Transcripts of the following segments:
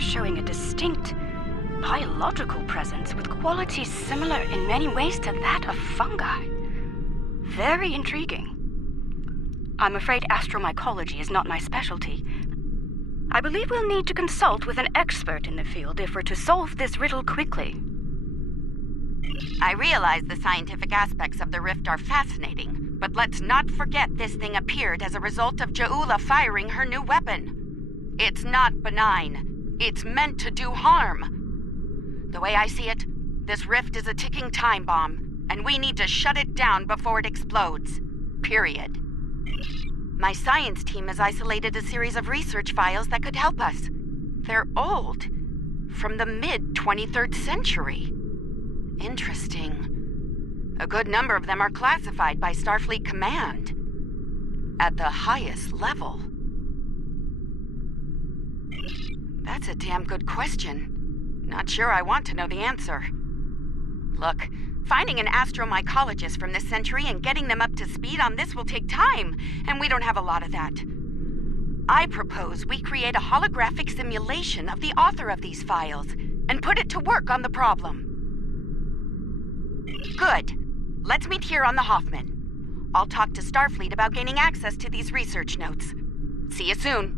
showing a distinct biological presence with qualities similar in many ways to that of fungi. Very intriguing. I'm afraid astromycology is not my specialty. I believe we'll need to consult with an expert in the field if we're to solve this riddle quickly. I realize the scientific aspects of the rift are fascinating, but let's not forget this thing appeared as a result of Ja'ula firing her new weapon. It's not benign. It's meant to do harm. The way I see it, this rift is a ticking time bomb, and we need to shut it down before it explodes. Period. My science team has isolated a series of research files that could help us. They're old, from the mid-23rd century. Interesting. A good number of them are classified by Starfleet Command at the highest level. That's a damn good question. Not sure I want to know the answer. Look, finding an astromycologist from this century and getting them up to speed on this will take time, and we don't have a lot of that. I propose we create a holographic simulation of the author of these files and put it to work on the problem. Good. Let's meet here on the Hoffman. I'll talk to Starfleet about gaining access to these research notes. See you soon.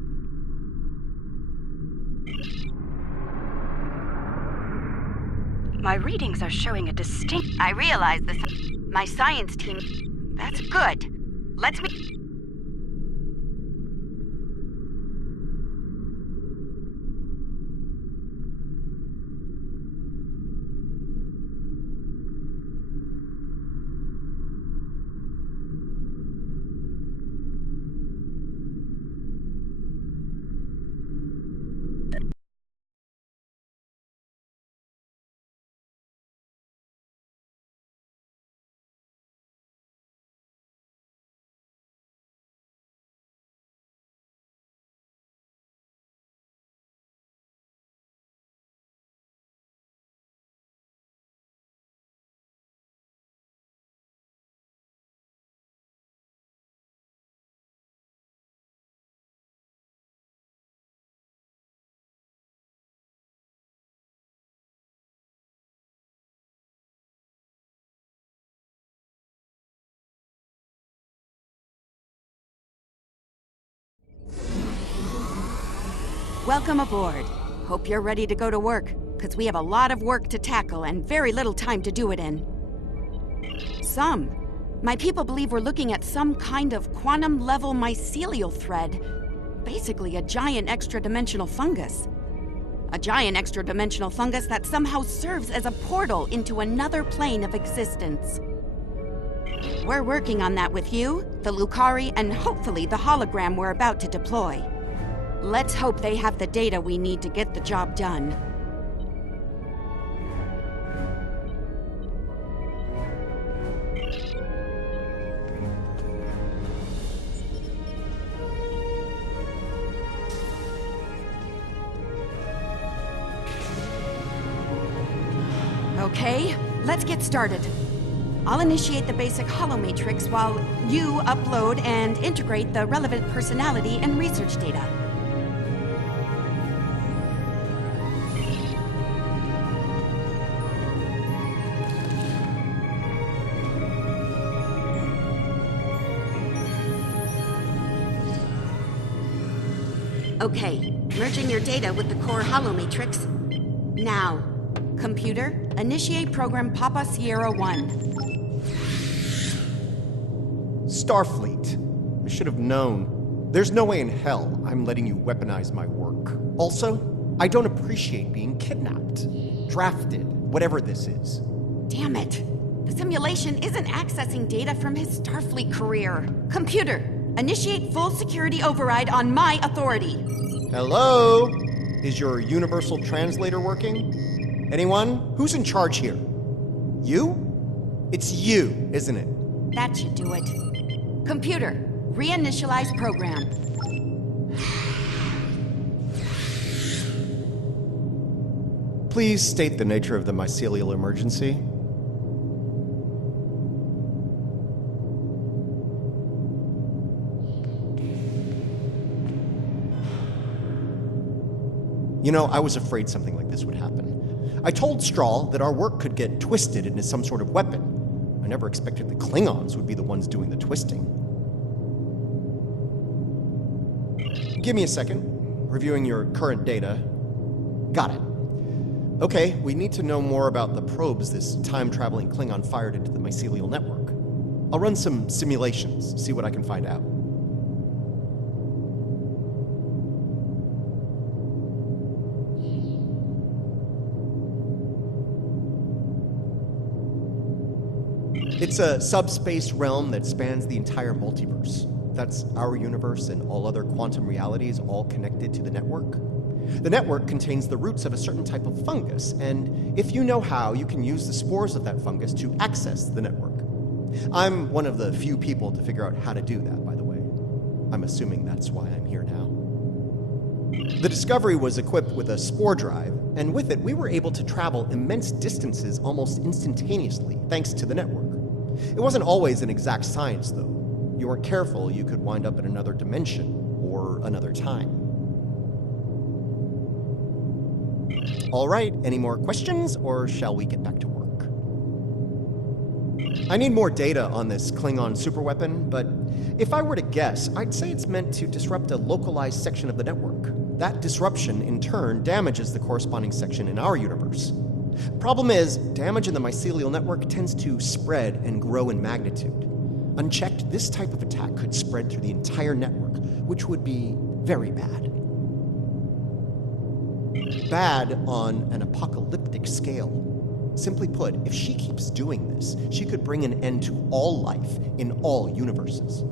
My readings are showing a distinct... I realize this. My science team... That's good. Let's meet... Welcome aboard. Hope you're ready to go to work, because we have a lot of work to tackle and very little time to do it in. My people believe we're looking at some kind of quantum-level mycelial thread. Basically a giant extra-dimensional fungus. A giant extra-dimensional fungus that somehow serves as a portal into another plane of existence. We're working on that with you, the Lukari, and hopefully the hologram we're about to deploy. Let's hope they have the data we need to get the job done. Okay, let's get started. I'll initiate the basic holomatrix while you upload and integrate the relevant personality and research data. Okay, merging your data with the core holomatrix. Now, computer, initiate program Papa Sierra 1. Starfleet. I should have known. There's no way in hell I'm letting you weaponize my work. Also, I don't appreciate being kidnapped, drafted, whatever this is. Damn it. The simulation isn't accessing data from his Starfleet career. Computer, initiate full security override on my authority. Hello? Is your universal translator working? Anyone? Who's in charge here? You? It's you, isn't it? That should do it. Computer, reinitialize program. Please state the nature of the mycelial emergency. You know, I was afraid something like this would happen. I told Strahl that our work could get twisted into some sort of weapon. I never expected the Klingons would be the ones doing the twisting. Give me a second. Reviewing your current data. Got it. Okay, we need to know more about the probes this time-traveling Klingon fired into the mycelial network. I'll run some simulations, see what I can find out. It's a subspace realm that spans the entire multiverse. That's our universe and all other quantum realities all connected to the network. The network contains the roots of a certain type of fungus, and if you know how, you can use the spores of that fungus to access the network. I'm one of the few people to figure out how to do that, by the way. I'm assuming that's why I'm here now. The Discovery was equipped with a spore drive, and with it, we were able to travel immense distances almost instantaneously, thanks to the network. It wasn't always an exact science, though. You weren't careful, you could wind up in another dimension or another time. All right, any more questions, or shall we get back to work? I need more data on this Klingon superweapon, but if I were to guess, I'd say it's meant to disrupt a localized section of the network. That disruption, in turn, damages the corresponding section in our universe. Problem is, damage in the mycelial network tends to spread and grow in magnitude. Unchecked, this type of attack could spread through the entire network, which would be very bad. Bad on an apocalyptic scale. Simply put, if she keeps doing this, she could bring an end to all life in all universes.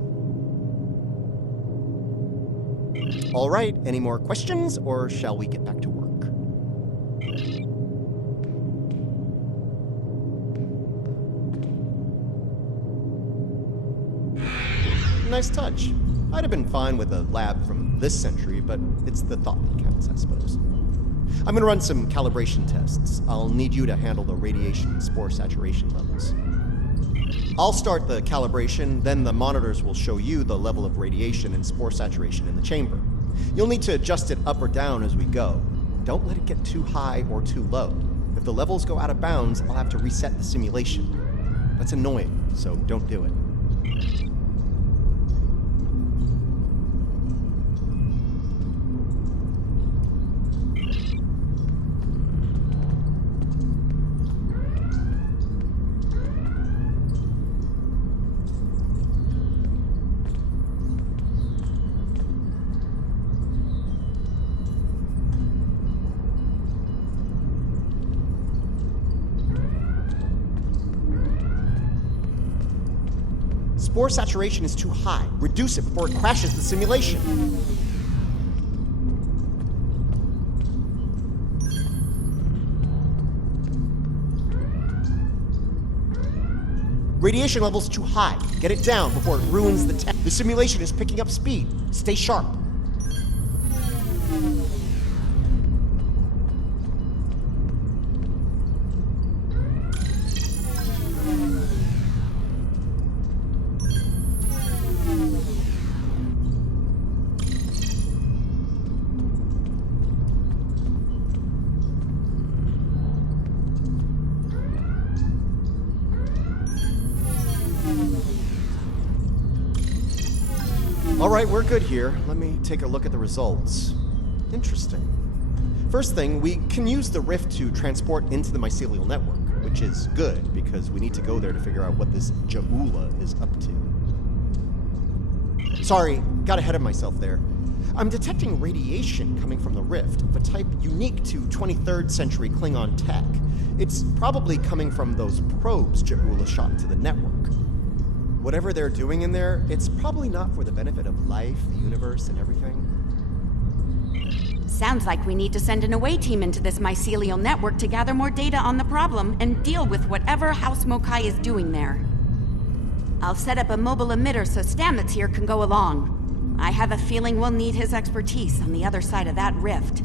All right, any more questions, or shall we get back to work? Nice touch. I'd have been fine with a lab from this century, but it's the thought that counts, I suppose. I'm gonna run some calibration tests. I'll need you to handle the radiation and spore saturation levels. I'll start the calibration, then the monitors will show you the level of radiation and spore saturation in the chamber. You'll need to adjust it up or down as we go. Don't let it get too high or too low. If the levels go out of bounds, I'll have to reset the simulation. That's annoying, so don't do it. Spore saturation is too high. Reduce it before it crashes the simulation. Radiation level's too high. Get it down before it ruins the tech. The simulation is picking up speed. Stay sharp. All right, we're good here. Let me take a look at the results. Interesting. First thing, we can use the rift to transport into the mycelial network, which is good because we need to go there to figure out what this Ja'ula is up to. Sorry, got ahead of myself there. I'm detecting radiation coming from the rift of a type unique to 23rd century Klingon tech. It's probably coming from those probes Ja'ula shot into the network. Whatever they're doing in there, it's probably not for the benefit of life, the universe, and everything. Sounds like we need to send an away team into this mycelial network to gather more data on the problem and deal with whatever House Mokai is doing there. I'll set up a mobile emitter so Stamets here can go along. I have a feeling we'll need his expertise on the other side of that rift.